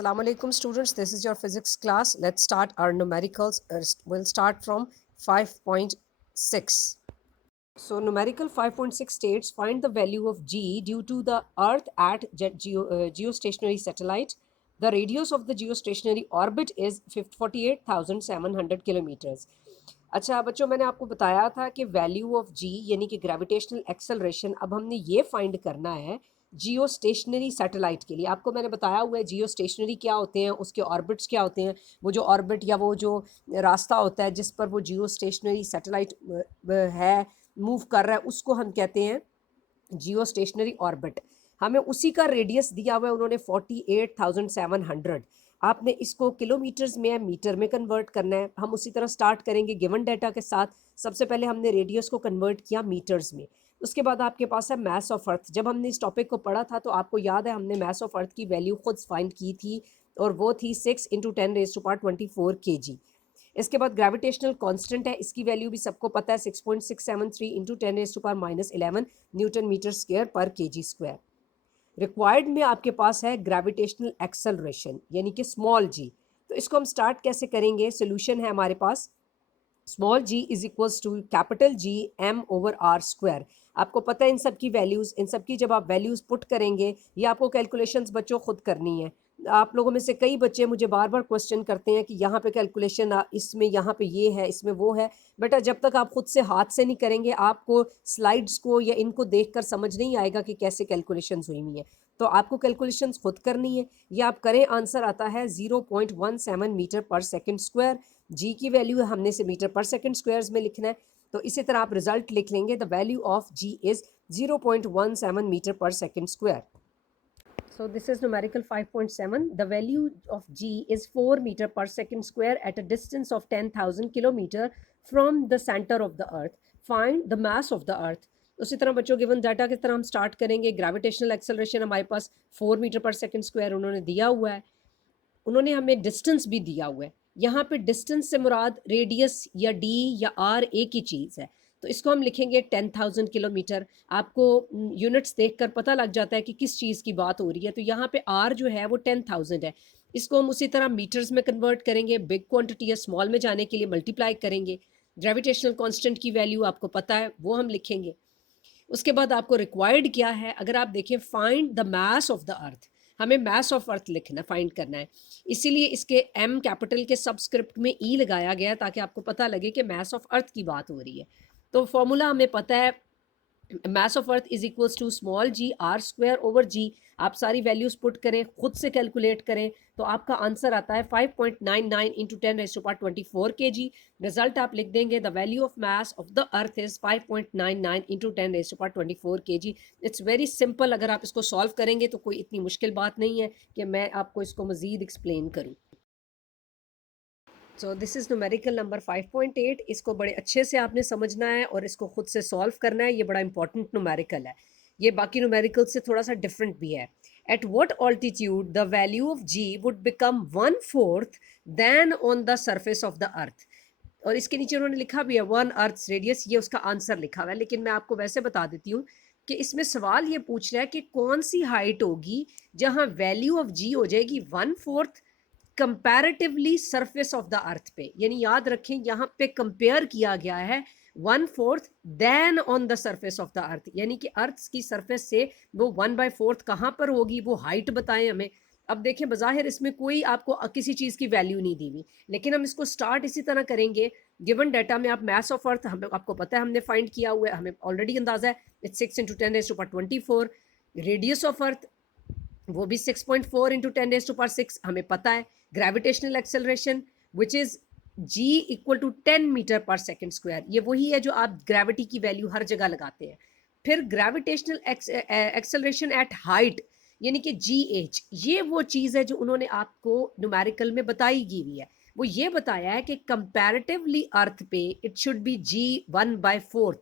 Assalamu alaikum students, this is your physics class. Let's start our numericals. We'll start from 5.6. So numerical 5.6 states find the value of g due to the earth at geostationary satellite. The radius of the geostationary orbit is 48,700 kilometers. अच्छा बच्चों, मैंने आपको बताया था कि value of जी यानी कि gravitational acceleration अब हमने ये फाइंड करना है जियो स्टेशनरी सैटेलाइट के लिए। आपको मैंने बताया हुआ है जियो स्टेशनरी क्या होते हैं, उसके ऑर्बिट्स क्या होते हैं। वो जो ऑर्बिट या वो जो रास्ता होता है जिस पर वो जियो स्टेशनरी सैटेलाइट है, मूव कर रहा है, उसको हम कहते हैं जियो स्टेशनरी ऑर्बिट। हमें उसी का रेडियस दिया हुआ है उन्होंने 48,700। आपने इसको किलोमीटर्स में या मीटर में कन्वर्ट करना है। हम उसी तरह स्टार्ट करेंगे गिवन डाटा के साथ। सबसे पहले हमने रेडियस को कन्वर्ट किया मीटर्स में, उसके बाद आपके पास है मास ऑफ अर्थ। जब हमने इस टॉपिक को पढ़ा था तो आपको याद है हमने मास ऑफ अर्थ की वैल्यू खुद फाइंड की थी और वो थी 6 × 10⁻24 kg। इसके बाद ग्रेविटेशनल कांस्टेंट है, इसकी वैल्यू भी सबको पता है 6.673 × 10⁻11 न्यूटन मीटर स्क्वायर पर केजी स्क्वायर। रिक्वायर्ड में आपके पास है ग्रेविटेशनल एक्सेलरेशन यानी कि स्मॉल जी। तो इसको हम स्टार्ट कैसे करेंगे? सोल्यूशन है हमारे पास small G is equals to capital G m/r²। आपको पता है इन सब की वैल्यूज़, इन सब की जब आप वैल्यूज़ पुट करेंगे, ये आपको कैलकुलेशंस बच्चों खुद करनी है। आप लोगों में से कई बच्चे मुझे बार बार क्वेश्चन करते हैं कि यहाँ पे कैलकुलेशन इसमें, यहाँ पे ये है, इसमें वो है। बेटा जब तक आप खुद से हाथ से नहीं करेंगे आपको स्लाइड्स को या इनको देखकर समझ नहीं आएगा कि कैसे कैलकुलेशंस हुई हुई हैं। तो आपको कैलकुलेशंस खुद करनी है। ये आप करें, आंसर आता है 0.17 मीटर पर सेकेंड स्क्वायर। जी की वैल्यू है, हमने से मीटर पर सेकेंड स्क्वायर्स में लिखना है। तो इसी तरह आप रिजल्ट लिख लेंगे, the value of G is 0.17 metre पर second square. So this is numerical 5.7. The value of g is 4 meter per second square at a distance of 10,000 kilometer from the center of the earth. Find the mass of the earth. उसी तरह बच्चों given data किस तरह हम start करेंगे? Gravitational acceleration हमारे पास 4 metre पर second square उन्होंने दिया हुआ है, उन्होंने हमें डिस्टेंस भी दिया हुआ है। यहाँ पे डिस्टेंस से मुराद रेडियस या डी या आर एक ही चीज़ है, तो इसको हम लिखेंगे 10,000 किलोमीटर। आपको यूनिट्स देखकर पता लग जाता है कि किस चीज़ की बात हो रही है। तो यहाँ पे आर जो है वो 10,000 है। इसको हम उसी तरह मीटर्स में कन्वर्ट करेंगे, बिग क्वांटिटी या स्मॉल में जाने के लिए मल्टीप्लाई करेंगे। ग्रेविटेशनल कांस्टेंट की वैल्यू आपको पता है, वो हम लिखेंगे। उसके बाद आपको रिक्वायर्ड क्या है? अगर आप देखें, find the mass of the अर्थ, हमें मास ऑफ अर्थ लिखना, फाइंड करना है। इसीलिए इसके एम कैपिटल के सबस्क्रिप्ट में ई लगाया गया ताकि आपको पता लगे कि मास ऑफ अर्थ की बात हो रही है। तो फॉर्मूला हमें पता है, mass of earth is equals to small g r²/g। आप सारी वैल्यूज पुट करें, खुद से कैलकुलेट करें, तो आपका आंसर आता है 5.99 × 10⁻24 kg। रिजल्ट आप लिख देंगे, the value of mass of the earth is 5.99 × 10⁻24 kg। It's very simple. अगर आप इसको सॉल्व करेंगे तो कोई इतनी मुश्किल बात नहीं है कि मैं आपको इसको मज़ीद एक्सप्लेन करूँ। So this is numerical number 5.8। इसको बड़े अच्छे से आपने समझना है और इसको खुद से सॉल्व करना है। ये बड़ा इंपॉर्टेंट न्यूमेरिकल है, ये बाकी न्यूमेरिकल से थोड़ा सा डिफरेंट भी है। At what altitude the value of g would become 1/4 than on the surface of the earth. और इसके नीचे उन्होंने लिखा भी है 1 अर्थ रेडियस, ये उसका आंसर लिखा हुआ है। लेकिन मैं आपको वैसे बता देती हूँ कि इसमें सवाल ये पूछ रहा है कि कौन सी हाइट होगी जहाँ वैल्यू ऑफ जी हो जाएगी 1/4 कंपैरेटिवली सरफेस ऑफ द अर्थ पे। यानी याद रखें यहाँ पे कंपेयर किया गया है 1/4 than on the surface of the earth, यानी कि अर्थ की सरफेस से वो 1/4 कहाँ पर होगी, वो हाइट बताएं हमें। अब देखें, बज़ाहिर इसमें कोई आपको किसी चीज़ की वैल्यू नहीं दी हुई, लेकिन हम इसको स्टार्ट इसी तरह करेंगे। गिवन डाटा में आप मास ऑफ अर्थ हमें, आपको पता है हमने फाइंड किया हुआ है, हमें ऑलरेडी अंदाजा है, इट्स 6 × 10⁻24। रेडियस ऑफ अर्थ वो भी 6.4 × 10⁻6 हमें पता है। Gravitational acceleration which is g = 10 metre पर सेकेंड स्क्वायर, ये वही है जो आप ग्रेविटी की वैल्यू हर जगह लगाते हैं। फिर ग्रेविटेशनल एक्सेलरेशन एट हाइट यानी कि gh, ये वो चीज़ है जो उन्होंने आपको न्यूमेरिकल में बताई गई हुई है। वो ये बताया है कि कंपैरेटिवली अर्थ पे इट शुड बी g 1/4।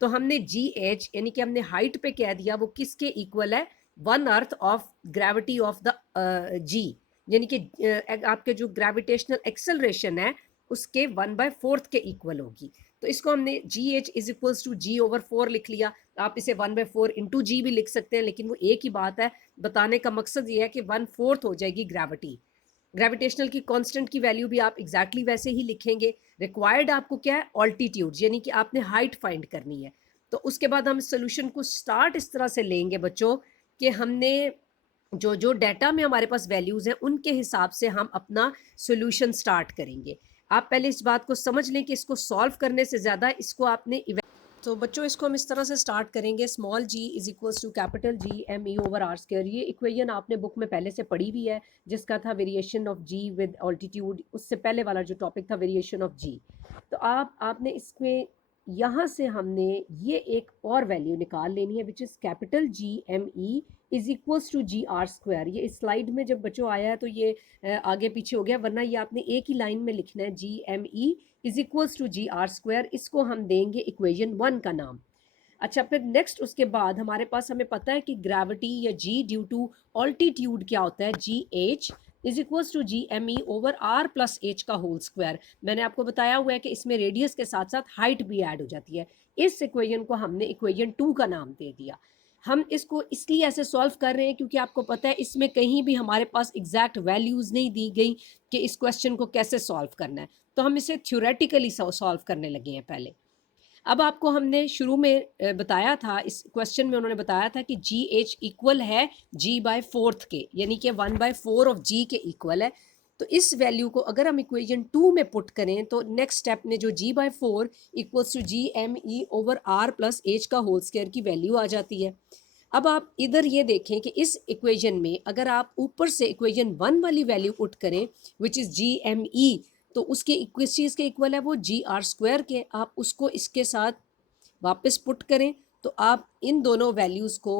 तो हमने gh यानी कि हमने हाइट पे कह दिया, वो किसके इक्वल है? 1 earth of gravity of the जी, यानी कि आपके जो ग्रेविटेशनल एक्सेलरेशन है उसके 1/4 के इक्वल होगी। तो इसको हमने GH = g/4 लिख लिया। आप इसे 1/4 × g भी लिख सकते हैं, लेकिन वो एक ही बात है, बताने का मकसद ये है कि 1/4 हो जाएगी ग्रेविटी। ग्रेविटेशनल की कांस्टेंट की वैल्यू भी आप एग्जैक्टली वैसे ही लिखेंगे। रिक्वायर्ड आपको क्या है, ऑल्टीट्यूड, यानी कि आपने हाइट फाइंड करनी है। तो उसके बाद हम सोल्यूशन को स्टार्ट इस तरह से लेंगे बच्चों कि हमने जो जो डाटा में हमारे पास वैल्यूज़ हैं उनके हिसाब से हम अपना सोल्यूशन स्टार्ट करेंगे। आप पहले इस बात को समझ लें कि इसको सॉल्व करने से ज़्यादा इसको आपने तो बच्चों इसको हम इस तरह से स्टार्ट करेंगे, small g is equals to capital G M E over R square. ये इक्वेशन आपने बुक में पहले से पढ़ी हुई है, जिसका था variation of g with altitude. उससे पहले वाला जो टॉपिक था वेरिएशन ऑफ g। तो आपने इसमें यहाँ से हमने ये एक और वैल्यू निकाल लेनी है which is capital G M E is equals to g are square. ये इस स्लाइड में जब बच्चों आया है तो ये आगे पीछे हो गया, वरना ये आपने एक ही लाइन में लिखना है, G M E is equals to g are square. इसको हम देंगे इक्वेशन 1 का नाम। अच्छा, फिर नेक्स्ट उसके बाद हमारे पास हमें पता है कि ग्रेविटी या जी ड्यू टू ऑल्टीट्यूड क्या होता है, g h is equals to G M E over are plus h का होल स्क्वायर। मैंने आपको बताया हुआ है कि इसमें रेडियस के साथ साथ हाइट भी ऐड हो जाती है। इस इक्वेशन को हमने इक्वेशन 2 का नाम दे दिया। हम इसको इसलिए ऐसे सॉल्व कर रहे हैं क्योंकि आपको पता है इसमें कहीं भी हमारे पास एग्जैक्ट वैल्यूज़ नहीं दी गई कि इस क्वेश्चन को कैसे सॉल्व करना है, तो हम इसे थ्योरेटिकली सॉल्व करने लगे हैं पहले। अब आपको हमने शुरू में बताया था, इस क्वेश्चन में उन्होंने बताया था कि जी एच इक्वल है g/4 के, यानी कि 1/4 ऑफ g के इक्वल है। तो इस वैल्यू को अगर हम इक्वेशन 2 में पुट करें तो नेक्स्ट स्टेप में जो g/4 equals to G M E over are plus h का होल स्क्वायर की वैल्यू आ जाती है। अब आप इधर ये देखें कि इस इक्वेशन में अगर आप ऊपर से इक्वेशन 1 वाली वैल्यू पुट करें विच इज़ जी एम ई, तो उसके किस चीज़ के इक्वल है, वो जी आर स्क्वायर के। आप उसको इसके साथ वापस पुट करें तो आप इन दोनों वैल्यूज़ को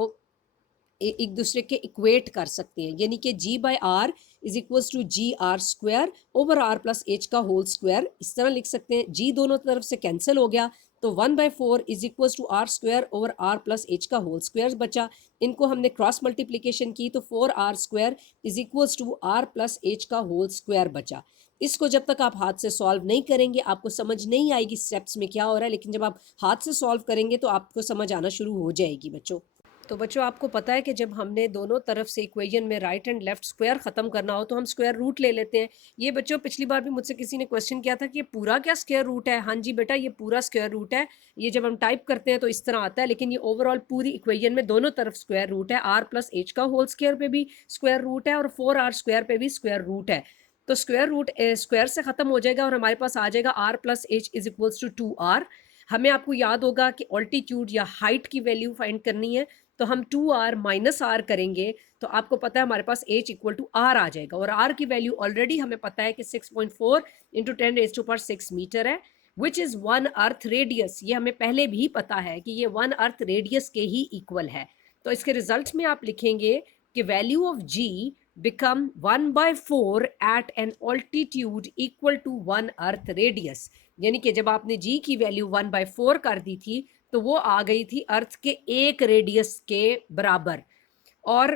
एक दूसरे के इक्वेट कर सकते हैं, यानी कि g by r is equals to g are square over are plus h का होल स्क्वायर। इस तरह लिख सकते हैं, जी दोनों तरफ से कैंसिल हो गया तो 1/4 is equals to R square over are plus h का होल स्क्वायर बचा। इनको हमने क्रॉस मल्टीप्लीकेशन की तो 4r square is equals to R plus h का होल स्क्वायर बचा। इसको जब तक आप हाथ से सॉल्व नहीं करेंगे आपको समझ नहीं आएगी स्टेप्स में क्या हो रहा है, लेकिन जब आप हाथ से सॉल्व करेंगे तो आपको समझ आना शुरू हो जाएगी बच्चों। तो बच्चों आपको पता है कि जब हमने दोनों तरफ से इक्वेशन में राइट एंड लेफ्ट स्क्वायर ख़त्म करना हो तो हम स्क्वायर रूट ले लेते हैं। ये बच्चों पिछली बार भी मुझसे किसी ने क्वेश्चन किया था कि ये पूरा क्या स्क्वायर रूट है। हाँ जी बेटा, ये पूरा स्क्वायर रूट है। ये जब हम टाइप करते हैं तो इस तरह आता है, लेकिन ये ओवरऑल पूरी इक्वेशन में दोनों तरफ स्क्वायर रूट है। आर प्लस एच का होल स्क्वायर पे भी स्क्वायर रूट है और 4r स्क्वायर पे भी स्क्वायर रूट है। तो स्क्वायर रूट स्क्वायर से ख़त्म हो जाएगा और हमारे पास आ जाएगा R plus h is equals to 2r। हमें आपको याद होगा कि ऑल्टीट्यूड या हाइट की वैल्यू फाइंड करनी है, तो हम 2r माइनस आर करेंगे तो आपको पता है हमारे पास h इक्वल टू आर आ जाएगा। और r की वैल्यू ऑलरेडी हमें पता है कि 6.4 इंटू 10⁻⁶ मीटर है विच इज़ 1 अर्थ रेडियस। ये हमें पहले भी पता है कि ये 1 अर्थ रेडियस के ही इक्वल है। तो इसके रिजल्ट में आप लिखेंगे कि value of g become 1/4 at an altitude equal to 1 earth radius. यानी कि जब आपने g की वैल्यू 1/4 कर दी थी तो वो आ गई थी अर्थ के 1 रेडियस के बराबर। और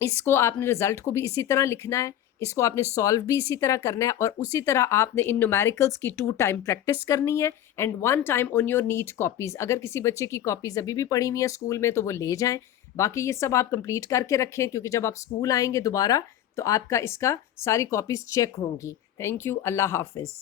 इसको आपने रिजल्ट को भी इसी तरह लिखना है, इसको आपने सॉल्व भी इसी तरह करना है, और उसी तरह आपने इन न्यूमेरिकल्स की 2 टाइम प्रैक्टिस करनी है and 1 time on your neat copies. अगर किसी बच्चे की कॉपीज अभी भी पड़ी हुई है स्कूल में तो वो ले जाएं। बाकी ये सब आप कंप्लीट करके रखें क्योंकि जब आप स्कूल आएंगे दोबारा तो आपका इसका सारी कॉपीज चेक होंगी। थैंक यू, अल्लाह हाफिज़।